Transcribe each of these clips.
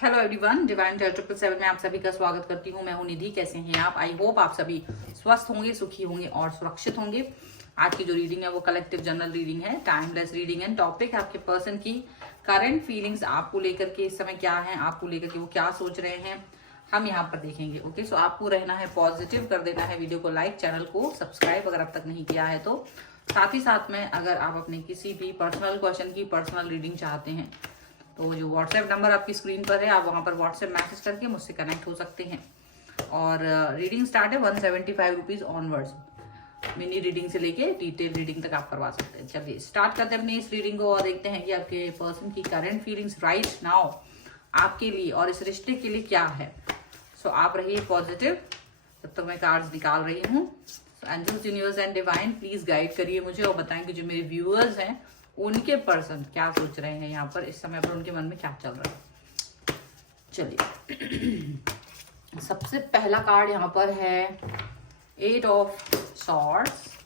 Hello everyone, divine 777 में आप सभी का स्वागत करती हूँ। मैं हूँ निधि। कैसे हैं आप? आई होप आप सभी स्वस्थ होंगे, सुखी होंगे और सुरक्षित होंगे। आज की जो रीडिंग है वो कलेक्टिव जनरल रीडिंग है, टाइमलेस रीडिंग है। टॉपिक है आपके पर्सन की करंट फीलिंग्स आपको लेकर के इस समय क्या है, आपको लेकर के वो क्या सोच रहे हैं, हम यहाँ पर देखेंगे। ओके, सो आपको रहना है पॉजिटिव, कर देना है वीडियो को लाइक, चैनल को सब्सक्राइब अगर अब तक नहीं किया है तो। साथ ही साथ में अगर आप अपने किसी भी पर्सनल क्वेश्चन की पर्सनल रीडिंग चाहते हैं तो जो व्हाट्सएप नंबर आपकी स्क्रीन पर है, आप वहां पर व्हाट्सएप मैसेज करके मुझसे कनेक्ट हो सकते हैं। और रीडिंग स्टार्ट है 175 रुपीज ऑनवर्ड्स। मिनी रीडिंग से लेके डिटेल रीडिंग तक आप करवा सकते हैं। चलिए स्टार्ट करते हैं अपनी इस रीडिंग को और देखते हैं कि आपके पर्सन की करंट फीलिंग्स राइट नाउ आपके लिए और इस रिश्ते के लिए क्या है। सो आप रहिए पॉजिटिव जब तक मैं कार्ड्स निकाल रही हूँ। Angels, universe and divine please guide करिए मुझे और बताएं कि जो मेरे व्यूअर्स हैं उनके पर्सन क्या सोच रहे हैं यहाँ पर, इस समय पर उनके मन में क्या चल रहा है। चलिए सबसे पहला कार्ड यहाँ पर है 8 ऑफ सॉर्ड्स,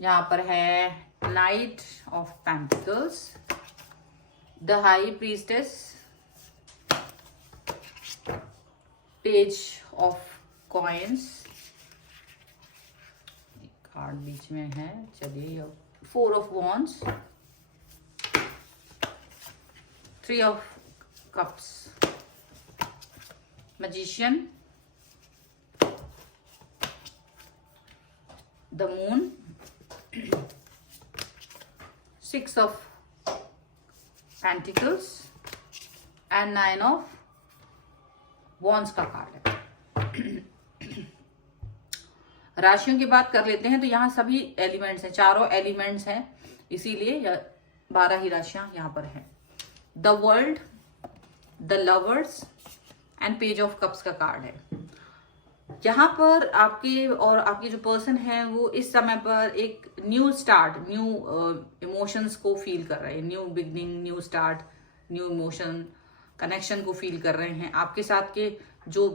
यहाँ पर है knight of pentacles, the high priestess, page of coins, card बीच में है। चलिए 4 of wands, 3 of cups, magician, the moon, 6 of pentacles and 9 of wands का कार्ड है। राशियों की बात कर लेते हैं तो यहाँ सभी एलिमेंट्स हैं, चारों एलिमेंट्स हैं, इसीलिए 12 ही राशियां यहाँ पर हैं। The world, the lovers and page of cups का कार्ड है। यहाँ पर आपके और आपके जो पर्सन है वो इस समय पर एक न्यू स्टार्ट, न्यू इमोशंस को फील कर रहे हैं, new beginning, new start, new emotion connection को फील कर रहे हैं। आपके साथ के जो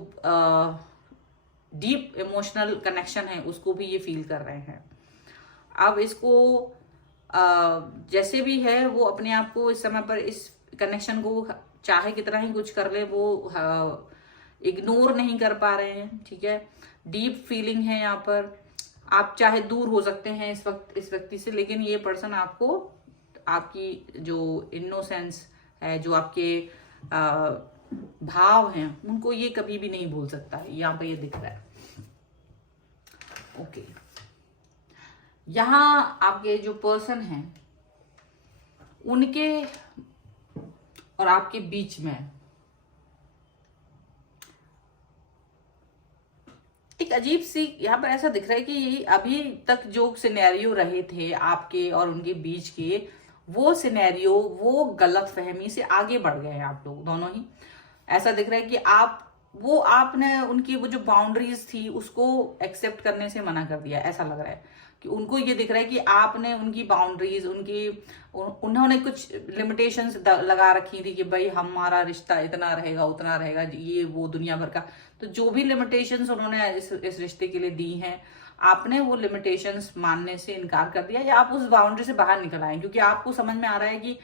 डीप इमोशनल कनेक्शन है उसको भी ये फील कर रहे हैं। अब इसको जैसे भी है वो अपने आप को इस समय पर इस कनेक्शन को चाहे कितना ही कुछ कर ले वो इग्नोर नहीं कर पा रहे हैं। ठीक है, डीप फीलिंग है यहाँ पर। आप चाहे दूर हो सकते हैं इस वक्त इस व्यक्ति से, लेकिन ये पर्सन आपको, आपकी जो इनोसेंस है, जो आपके भाव हैं, उनको ये कभी भी नहीं भूल सकता है। यहाँ पर ये दिख रहा है। ओके, यहाँ आपके जो पर्सन हैं उनके और आपके बीच में एक अजीब सी, यहाँ पर ऐसा दिख रहा है कि अभी तक जो सिनेरियो रहे थे आपके और उनके बीच के, वो सिनेरियो, वो गलत फहमी से आगे बढ़ गए हैं आप लोग दोनों ही। ऐसा दिख रहा है कि आपने उनकी वो जो बाउंड्रीज थी उसको एक्सेप्ट करने से मना कर दिया। ऐसा लग रहा है कि उनको ये दिख रहा है कि आपने उनकी बाउंड्रीज, उन्होंने कुछ लिमिटेशंस लगा रखी थी कि भाई हमारा रिश्ता इतना रहेगा, उतना रहेगा, ये वो दुनिया भर का। तो जो भी लिमिटेशंस उन्होंने इस रिश्ते के लिए दी हैं, आपने वो लिमिटेशंस मानने से इनकार कर दिया या आप उस बाउंड्री से बाहर निकल आए, क्योंकि आपको समझ में आ रहा है कि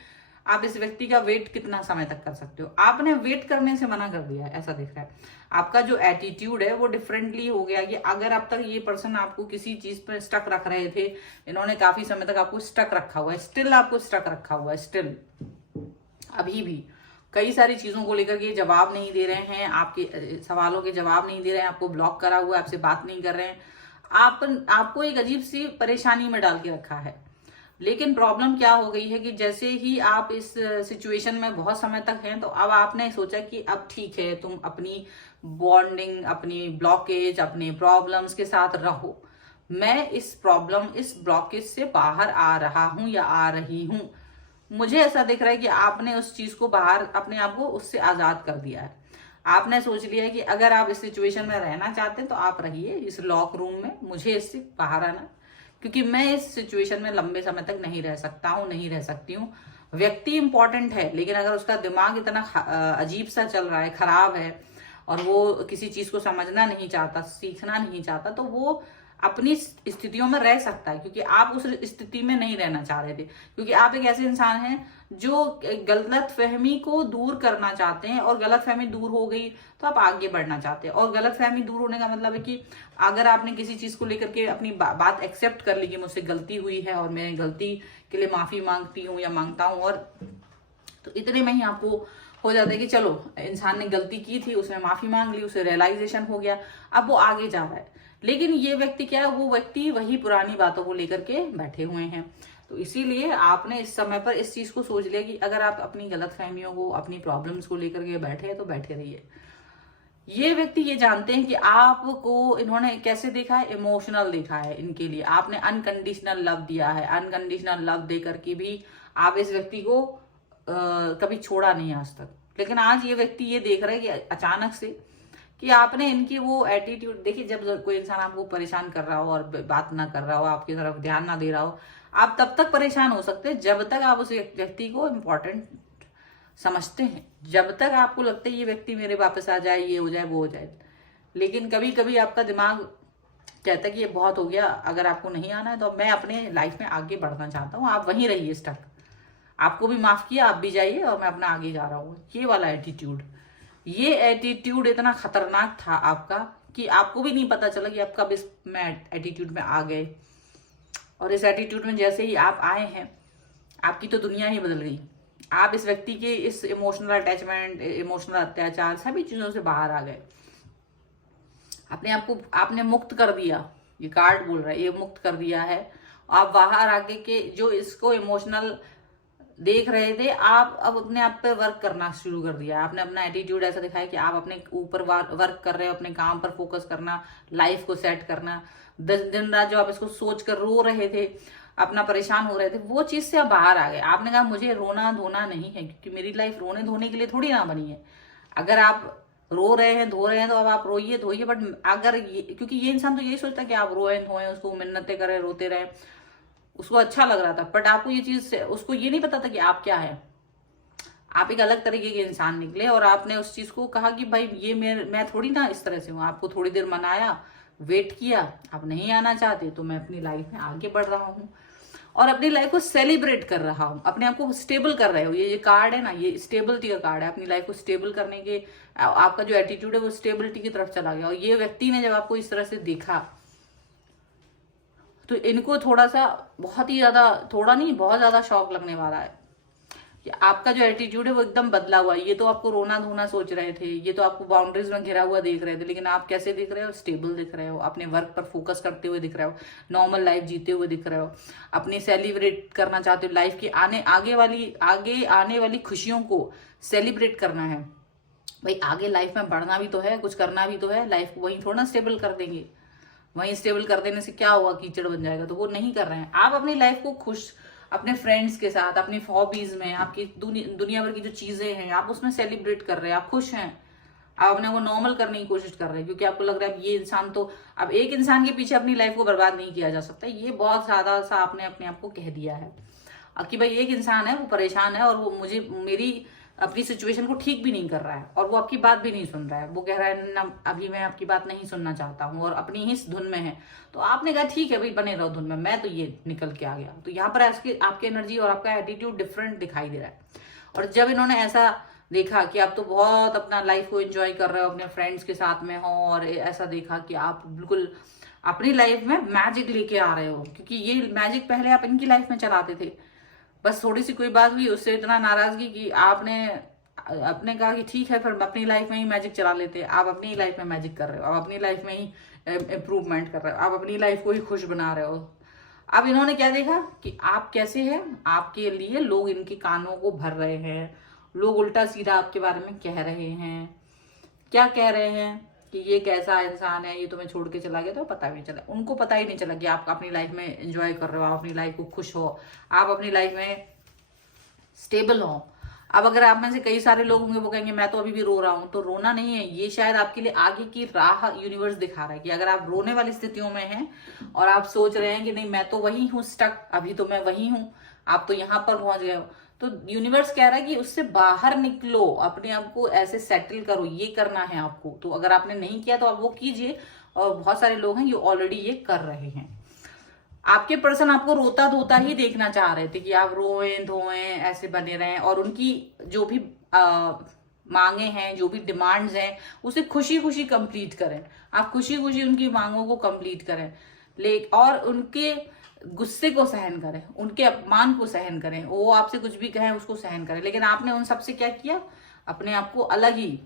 आप इस व्यक्ति का वेट कितना समय तक कर सकते हो। आपने वेट करने से मना कर दिया है, ऐसा दिख रहा है। आपका जो एटीट्यूड है वो डिफरेंटली हो गया कि अगर अब तक ये पर्सन आपको किसी चीज पर स्टक रख रहे थे, इन्होंने काफी समय तक आपको स्टक रखा हुआ है, स्टिल आपको स्टक रखा हुआ है, स्टिल अभी भी कई सारी चीजों को लेकर के जवाब नहीं दे रहे हैं, आपके सवालों के जवाब नहीं दे रहे हैं, आपको ब्लॉक करा हुआ है, आपसे बात नहीं कर रहे हैं, आपको एक अजीब सी परेशानी में डाल के रखा है। लेकिन प्रॉब्लम क्या हो गई है कि जैसे ही आप इस सिचुएशन में बहुत समय तक हैं, तो अब आपने सोचा कि अब ठीक है, तुम अपनी बॉन्डिंग, अपनी ब्लॉकेज, अपने प्रॉब्लम्स के साथ रहो, मैं इस प्रॉब्लम, इस ब्लॉकेज से बाहर आ रहा हूं या आ रही हूं। मुझे ऐसा दिख रहा है कि आपने उस चीज को बाहर, अपने आप को उससे आजाद कर दिया है। आपने सोच लिया है कि अगर आप इस सिचुएशन में रहना चाहते हैं तो आप रहिए इस लॉक रूम में, मुझे इससे बाहर आना, क्योंकि मैं इस सिचुएशन में लंबे समय तक नहीं रह सकता हूँ, नहीं रह सकती हूँ। व्यक्ति इंपॉर्टेंट है, लेकिन अगर उसका दिमाग इतना अजीब सा चल रहा है, खराब है, और वो किसी चीज को समझना नहीं चाहता, सीखना नहीं चाहता, तो वो अपनी स्थितियों में रह सकता है, क्योंकि आप उस स्थिति में नहीं रहना चाह रहे थे, क्योंकि आप एक ऐसे इंसान हैं जो गलत फहमी को दूर करना चाहते हैं, और गलत फहमी दूर हो गई तो आप आगे बढ़ना चाहते हैं। और गलत फहमी दूर होने का मतलब है कि अगर आपने किसी चीज को लेकर के अपनी बात एक्सेप्ट कर ली कि मुझसे गलती हुई है और मैं गलती के लिए माफी मांगती हूँ या मांगता हूँ, और तो इतने में ही आपको हो जाता है कि चलो इंसान ने गलती की थी, उसने माफी मांग ली, उसे रियलाइजेशन हो गया, अब वो आगे जा रहा है। लेकिन ये व्यक्ति क्या है, वो व्यक्ति वही पुरानी बातों को लेकर के बैठे हुए हैं। तो इसीलिए आपने इस समय पर इस चीज को सोच लिया कि अगर आप अपनी गलतफहमियों को, अपनी प्रॉब्लम्स को लेकर के बैठे हैं तो बैठे रहिए। ये व्यक्ति ये जानते हैं कि आपको इन्होंने कैसे देखा है, इमोशनल देखा है। इनके लिए आपने अनकंडीशनल लव दिया है, अनकंडीशनल लव दे करके भी आप इस व्यक्ति को कभी छोड़ा नहीं आज तक। लेकिन आज ये व्यक्ति ये देख रहा है कि अचानक से कि आपने इनकी वो एटीट्यूड देखिए, जब कोई इंसान आपको परेशान कर रहा हो और बात ना कर रहा हो, आपकी तरफ ध्यान ना दे रहा हो, आप तब तक परेशान हो सकते हैं जब तक आप उस व्यक्ति को इम्पोर्टेंट समझते हैं, जब तक आपको लगता है ये व्यक्ति मेरे वापस आ जाए, ये हो जाए, वो हो जाए। लेकिन कभी कभी आपका दिमाग कहता है कि ये बहुत हो गया, अगर आपको नहीं आना है तो मैं अपने लाइफ में आगे बढ़ना चाहता हूँ, आप वहीं रहिए स्टक, आपको भी माफ किया, आप भी जाइए और मैं अपना आगे जा रहा हूँ। ये वाला एटीट्यूड, ये एटीट्यूड इतना खतरनाक था आपका कि आपको भी नहीं पता चला कि आप कब इस एटीट्यूड में आ गए। और इस एटीट्यूड में जैसे ही आप आए हैं, आपकी तो दुनिया ही बदल गई। आप इस व्यक्ति के इस इमोशनल अटैचमेंट, इमोशनल अत्याचार, सभी चीजों से बाहर आ गए। अपने आप को आपने मुक्त कर दिया, ये कार्ड बोल रहा है, ये मुक्त कर दिया है। आप बाहर आके के जो इसको इमोशनल देख रहे थे, आप अब अपने आप पे वर्क करना शुरू कर दिया। आपने अपना एटीट्यूड ऐसा दिखाया कि आप अपने ऊपर वर्क कर रहे हो, अपने काम पर फोकस करना, लाइफ को सेट करना। दिन रात जो आप इसको सोच कर रो रहे थे, अपना परेशान हो रहे थे, वो चीज से आप बाहर आ गए। आपने कहा मुझे रोना धोना नहीं है, क्योंकि मेरी लाइफ रोने धोने के लिए थोड़ी ना बनी है। अगर आप रो रहे हैं, धो रहे हैं, तो अब आप रोइए धोइए, बट अगर ये, क्योंकि ये इंसान तो यही सोचता है कि आप रोए धोए, उसको मिन्नतें करें, रोते रहे, उसको अच्छा लग रहा था। बट आपको ये चीज, उसको ये नहीं पता था कि आप क्या है। आप एक अलग तरीके के इंसान निकले और आपने उस चीज को कहा कि भाई ये मैं थोड़ी ना इस तरह से हूँ। आपको थोड़ी देर मनाया, वेट किया, आप नहीं आना चाहते तो मैं अपनी लाइफ में आगे बढ़ रहा हूँ और अपनी लाइफ को सेलिब्रेट कर रहा हूँ, अपने आप को स्टेबल कर रहे हो। ये कार्ड है ना, ये स्टेबिलिटी का कार्ड है। अपनी लाइफ को स्टेबल करने के आपका जो एटीट्यूड है वो स्टेबिलिटी की तरफ चला गया। और ये व्यक्ति ने जब आपको इस तरह से देखा तो इनको थोड़ा सा, बहुत ही ज्यादा, थोड़ा नहीं बहुत ज्यादा शॉक लगने वाला है कि आपका जो एटीट्यूड है वो एकदम बदला हुआ है। ये तो आपको रोना धोना सोच रहे थे, ये तो आपको बाउंड्रीज में घिरा हुआ देख रहे थे, लेकिन आप कैसे दिख रहे हो, स्टेबल दिख रहे हो, अपने वर्क पर फोकस करते हुए दिख रहे हो, नॉर्मल लाइफ जीते हुए दिख रहे हो, अपनी सेलिब्रेट करना चाहते हो, लाइफ की आगे आने वाली खुशियों को सेलिब्रेट करना है। भाई आगे लाइफ में बढ़ना भी तो है, कुछ करना भी तो है। लाइफ को वहीं थोड़ा स्टेबल कर देंगे, वहीं स्टेबल कर देने से क्या हुआ, कीचड़ बन जाएगा, तो वो नहीं कर रहे हैं। आप अपनी लाइफ को खुश अपने फ्रेंड्स के साथ, अपनी हॉबीज में, आपकी दुनिया भर की जो चीजें हैं आप उसमें सेलिब्रेट कर रहे हैं, आप खुश हैं। आप अपने को नॉर्मल करने की कोशिश कर रहे हैं, क्योंकि आपको लग रहा है ये इंसान तो, अब एक इंसान के पीछे अपनी लाइफ को बर्बाद नहीं किया जा सकता। ये बहुत ज्यादा सा आपने अपने आप को कह दिया है कि भाई एक इंसान है, वो परेशान है और वो मुझे मेरी अपनी सिचुएशन को ठीक भी नहीं कर रहा है और वो आपकी बात भी नहीं सुन रहा है। वो कह रहा है ना अभी मैं आपकी बात नहीं सुनना चाहता हूँ और अपनी ही धुन में है। तो आपने कहा ठीक है भाई बने रहो धुन में, मैं तो ये निकल के आ गया। तो यहाँ पर आपकी एनर्जी और आपका एटीट्यूड डिफरेंट दिखाई दे रहा है। और जब इन्होंने ऐसा देखा कि आप तो बहुत अपना लाइफ को एंजॉय कर रहे हो, अपने फ्रेंड्स के साथ में हो, और ऐसा देखा कि आप बिल्कुल अपनी लाइफ में मैजिक लेके आ रहे हो, क्योंकि ये मैजिक पहले आप इनकी लाइफ में चलाते थे। बस थोड़ी सी कोई बात हुई, उससे इतना नाराजगी कि आपने कहा कि ठीक है फिर अपनी लाइफ में ही मैजिक चला लेते हैं। आप अपनी लाइफ में मैजिक कर रहे हो, आप अपनी लाइफ में ही इम्प्रूवमेंट कर रहे हो, आप अपनी लाइफ को ही खुश बना रहे हो। अब इन्होंने क्या देखा कि आप कैसे हैं, आपके लिए लोग इनके कानों को भर रहे हैं, लोग उल्टा सीधा आपके बारे में कह रहे हैं। क्या कह रहे हैं कि ये कैसा इंसान है, ये तुम्हें छोड़ के चला गया, तो पता भी नहीं चला। उनको पता ही नहीं चला कि आप अपनी लाइफ में एंजॉय कर रहे हो, आप अपनी लाइफ को खुश हो, आप अपनी लाइफ में स्टेबल हो। अब अगर आप में से कई सारे लोग होंगे वो कहेंगे मैं तो अभी भी रो रहा हूं, तो रोना नहीं है, ये शायद आपके लिए आगे की राह यूनिवर्स दिखा रहा है कि अगर आप रोने वाली स्थितियों में हैं और आप सोच रहे हैं कि नहीं मैं तो वही हूं स्टक, अभी तो मैं वही हूं, आप तो यहाँ पर पहुंच गए हो, तो यूनिवर्स कह रहा है कि उससे बाहर निकलो, अपने आप को ऐसे सेटल करो, ये करना है आपको। तो अगर आपने नहीं किया तो आप वो कीजिए और बहुत सारे लोग हैं ये ऑलरेडी ये कर रहे हैं। आपके पर्सन आपको रोता धोता ही देखना चाह रहे थे कि आप रोएं धोएं ऐसे बने रहें, और उनकी जो भी मांगे हैं, जो भी डिमांड्स हैं, उसे खुशी खुशी कंप्लीट करें। आप खुशी खुशी उनकी मांगों को कंप्लीट करें, और उनके गुस्से को सहन करें, उनके अपमान को सहन करें, वो आपसे कुछ भी कहें उसको सहन करें। लेकिन आपने उन सबसे क्या किया, अपने आप को अलग ही,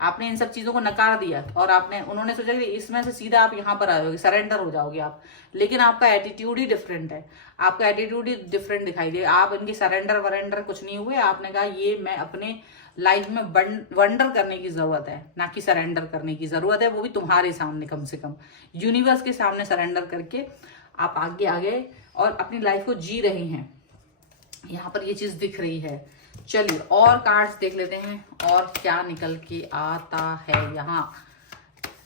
आपने इन सब चीजों को नकार दिया, और उन्होंने सोचा कि इसमें से सीधा आप यहाँ पर आओगे, सरेंडर हो जाओगे आप। लेकिन आपका एटीट्यूड ही डिफरेंट है, आपका एटीट्यूड ही डिफरेंट दिखाई दे। आप इनके सरेंडर वरेंडर कुछ नहीं हुए, आपने कहा ये मैं अपने लाइफ में वंडर करने की जरूरत है, ना कि सरेंडर करने की जरूरत है, वो भी तुम्हारे सामने, कम से कम यूनिवर्स के सामने सरेंडर करके आप आगे आगे और अपनी लाइफ को जी रहे हैं। यहाँ पर ये चीज दिख रही है। चलिए और कार्ड्स देख लेते हैं और क्या निकल के आता है यहाँ।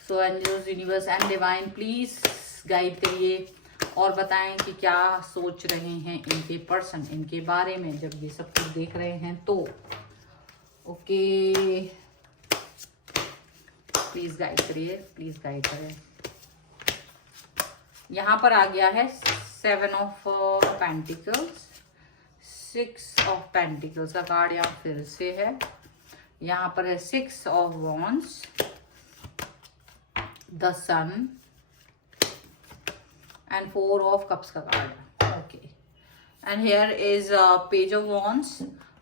So angels, universe and divine please guide करिए और बताएं कि क्या सोच रहे हैं इनके पर्सन इनके बारे में जब ये सब कुछ देख रहे हैं तो। ओके, प्लीज गाइड करिए, प्लीज गाइड करें। यहाँ पर आ गया है 7 ऑफ पेंटिकल्स, 6 ऑफ पेंटिकल्स का कार्ड यहाँ फिर से है। यहाँ पर है 6 of wands, the sun and 4 of cups का card. Okay, and here is page of wands,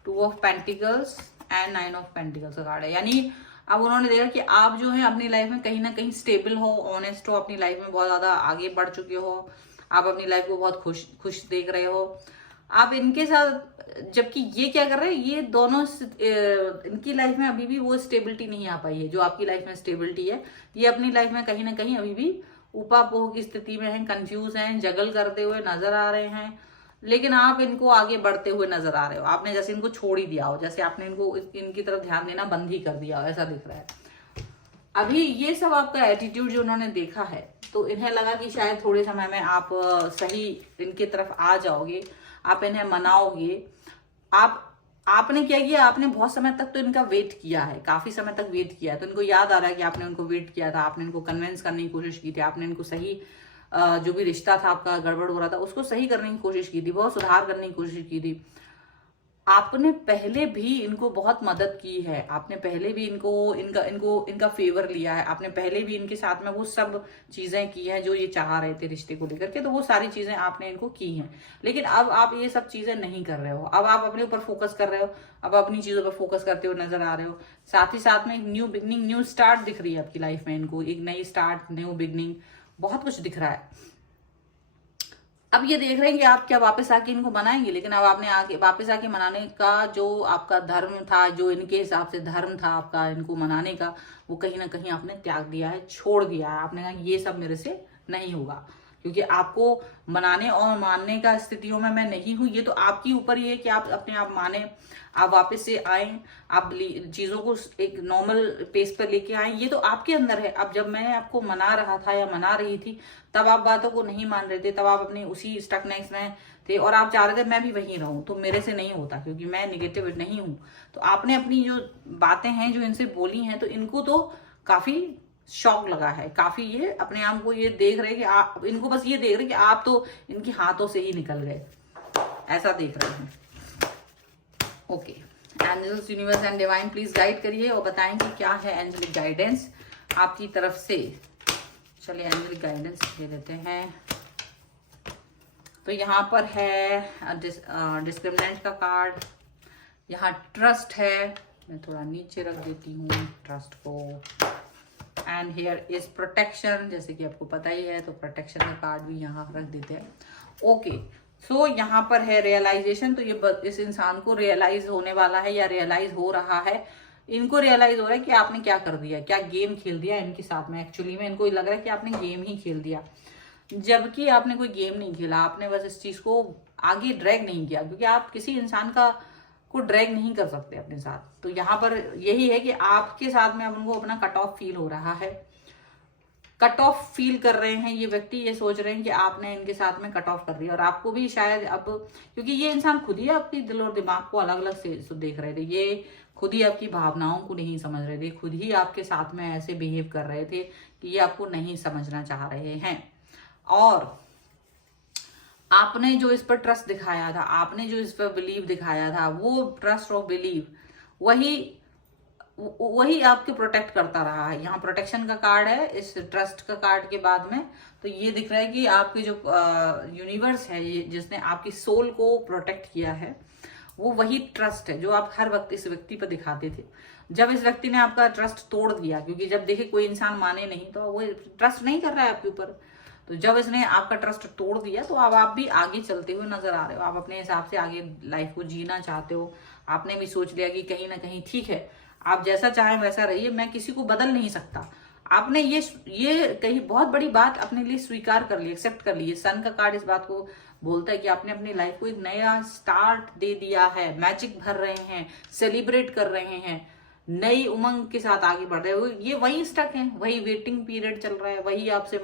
2 of pentacles and 9 of pentacles का कार्ड है। यानी अब उन्होंने देखा कि आप जो है अपनी लाइफ में कहीं ना कहीं स्टेबल हो, ऑनेस्ट हो, अपनी लाइफ में बहुत ज्यादा आगे बढ़ चुके हो, आप अपनी लाइफ को बहुत खुश देख रहे हो आप इनके साथ। जबकि ये क्या कर रहे हैं, ये दोनों इनकी लाइफ में अभी भी वो स्टेबिलिटी नहीं आ पाई है जो आपकी लाइफ में स्टेबिलिटी है। ये अपनी लाइफ में कहीं ना कहीं अभी भी ऊपापोह की स्थिति में है, कंफ्यूज हैं, जगल करते हुए नजर आ रहे हैं। लेकिन आप इनको आगे बढ़ते हुए नजर आ रहे हो। आपने जैसे इनको छोड़ ही दिया हो, जैसे आपने इनको इनकी तरफ ध्यान देना बंद ही कर दिया हो, ऐसा दिख रहा है। अभी ये सब आपका एटीट्यूड जो उन्होंने देखा है तो इन्हें लगा कि शायद थोड़े समय में आप सही इनकी तरफ आ जाओगे, आप इन्हें मनाओगे। आपने क्या किया, आपने बहुत समय तक तो इनका वेट किया है, काफी समय तक वेट किया है। तो इनको याद आ रहा है कि आपने उनको वेट किया था, आपने इनको कन्विंस करने की कोशिश की थी, आपने इनको सही जो भी रिश्ता था आपका गड़बड़ हो रहा था उसको सही करने की कोशिश की थी, बहुत सुधार करने की कोशिश की थी। आपने पहले भी इनको बहुत मदद की है, आपने पहले भी इनका फेवर लिया है, आपने पहले भी इनके साथ में वो सब चीजें की हैं जो ये चाह रहे थे रिश्ते को लेकर के, तो वो सारी चीजें आपने इनको की हैं। लेकिन अब आप ये सब चीजें नहीं कर रहे हो, अब आप अपने ऊपर फोकस कर रहे हो, अब अपनी चीजों पर फोकस करते हुए नजर आ रहे हो। साथ ही साथ में एक न्यू बिगनिंग, न्यू स्टार्ट दिख रही है आपकी लाइफ में इनको, एक नई स्टार्ट, न्यू बिगनिंग, बहुत कुछ दिख रहा है। अब ये देख रहे हैं कि आप क्या वापस आके इनको मनाएंगे, लेकिन अब आपने आके वापस आके मनाने का जो आपका धर्म था, जो इनके हिसाब से धर्म था आपका इनको मनाने का, वो कहीं ना कहीं आपने त्याग दिया है, छोड़ दिया है। आपने कहा ये सब मेरे से नहीं होगा, क्योंकि आपको मनाने और मानने का स्थितियों में मैं नहीं हूं। ये तो आपके ऊपर ही है कि आप अपने आप माने, आप वापस से आए, आप चीजों को एक नॉर्मल पेस पर लेके आए, ये तो आपके अंदर है। अब जब मैं आपको मना रहा था या मना रही थी तब आप बातों को नहीं मान रहे थे, तब आप अपने उसी स्टकनेस में थे और आप चाह रहे थे मैं भी वहीं रहूं, तो मेरे से नहीं होता क्योंकि मैं निगेटिव नहीं हूं। तो आपने अपनी जो बातें हैं जो इनसे बोली हैं, तो इनको तो काफी शौक लगा है, काफी ये अपने आप को ये देख रहे कि आप इनको बस ये देख रहे कि आप तो इनके हाथों से ही निकल गए, ऐसा देख रहे हैं। Okay, angels, universe and divine please guide करिए और बताएं कि क्या है एंजलिक गाइडेंस आपकी तरफ से। चलिए एंजलिक गाइडेंस दे देते हैं। तो यहाँ पर है डिस्क्रिमिनेंट का कार्ड, यहाँ ट्रस्ट है, मैं थोड़ा नीचे रख देती हूँ ट्रस्ट को, एंड हियर इज प्रोटेक्शन, जैसे कि आपको पता ही है, तो प्रोटेक्शन का कार्ड भी यहाँ रख देते हैं। ओके, सो यहाँ पर है रियलाइजेशन, तो ये इस इंसान को रियलाइज होने वाला है या रियलाइज हो रहा है, इनको रियलाइज हो रहा है कि आपने क्या कर दिया, क्या गेम खेल दिया इनके साथ में। एक्चुअली में इनको लग रहा है कि आपने गेम ही खेल दिया, जबकि आपने कोई गेम नहीं खेला, आपने बस इस चीज को आगे ड्रैग नहीं किया, क्योंकि आप किसी इंसान को ड्रैग नहीं कर सकते अपने साथ। तो यहाँ पर यही है कि आपके साथ में अब उनको अपना कट ऑफ फील हो रहा है, कट ऑफ फील कर रहे हैं ये व्यक्ति, ये सोच रहे हैं कि आपने इनके साथ में कट ऑफ कर दिया, और आपको भी शायद अब, क्योंकि ये इंसान खुद ही आपकी दिल और दिमाग को अलग अलग से देख रहे थे, ये खुद ही आपकी भावनाओं को नहीं समझ रहे थे, खुद ही आपके साथ में ऐसे बिहेव कर रहे थे कि ये आपको नहीं समझना चाह रहे हैं। और आपने जो इस पर ट्रस्ट दिखाया था, आपने जो इस पर बिलीव दिखाया था, वो ट्रस्ट और बिलीव वही आपके प्रोटेक्ट करता रहा है। यहाँ प्रोटेक्शन का कार्ड है इस ट्रस्ट का कार्ड के बाद में, तो ये दिख रहा है कि आपके जो यूनिवर्स है, ये जिसने आपकी सोल को प्रोटेक्ट किया है, वो वही ट्रस्ट है जो आप हर वक्त इस व्यक्ति पर दिखाते थे। जब इस व्यक्ति ने आपका ट्रस्ट तोड़ दिया, क्योंकि जब देखे कोई इंसान माने नहीं तो वो ट्रस्ट नहीं कर रहा है आपके ऊपर, तो जब इसने आपका ट्रस्ट तोड़ दिया तो अब आप भी आगे चलते हुए नजर आ रहे हो, आप अपने हिसाब से आगे लाइफ को जीना चाहते हो। आपने भी सोच लिया कि कहीं ना कहीं ठीक है, आप जैसा चाहें वैसा रहिए, मैं किसी को बदल नहीं सकता। आपने ये कहीं बहुत बड़ी बात अपने लिए स्वीकार कर ली, एक्सेप्ट कर ली। ये सन का कार्ड इस बात को बोलता है कि आपने अपनी लाइफ को एक नया स्टार्ट दे दिया है, मैजिक भर रहे हैं, सेलिब्रेट कर रहे हैं, नई उमंग के साथ आगे बढ़ रहे हो। ये वही स्टक है, वही वेटिंग पीरियड चल रहा है, वही आपसे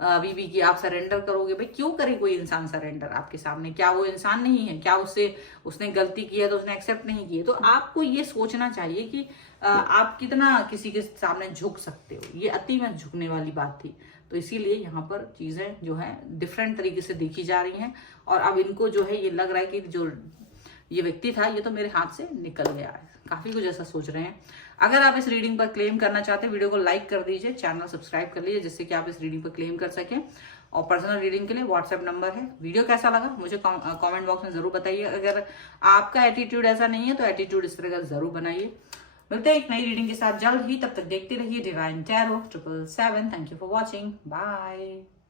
अभी भी कि आप सरेंडर करोगे। भाई क्यों करे कोई इंसान सरेंडर आपके सामने? क्या वो इंसान नहीं है? क्या उसने गलती की है तो उसने एक्सेप्ट नहीं की है? तो आपको ये सोचना चाहिए कि आप कितना किसी के सामने झुक सकते हो। ये अति में झुकने वाली बात थी, तो इसीलिए यहाँ पर चीजें जो है डिफरेंट तरीके से देखी जा रही हैं। और अब इनको जो है ये लग रहा है कि जो ये व्यक्ति था ये तो मेरे हाथ से निकल गया है, काफी कुछ ऐसा सोच रहे हैं। अगर आप इस रीडिंग पर क्लेम करना चाहते हैं, वीडियो को लाइक कर दीजिए, चैनल सब्सक्राइब कर लीजिए, जिससे कि आप इस रीडिंग पर क्लेम कर सकें। और पर्सनल रीडिंग के लिए व्हाट्सएप नंबर है। वीडियो कैसा लगा मुझे कमेंट बॉक्स में जरूर बताइए। अगर आपका एटीट्यूड ऐसा नहीं है तो एटीट्यूड इस तरह का जरूर बनाइए। मिलते हैं एक नई रीडिंग के साथ जल्द ही, तब तक देखते रहिए divine tarot 777। Thank you for watching, bye.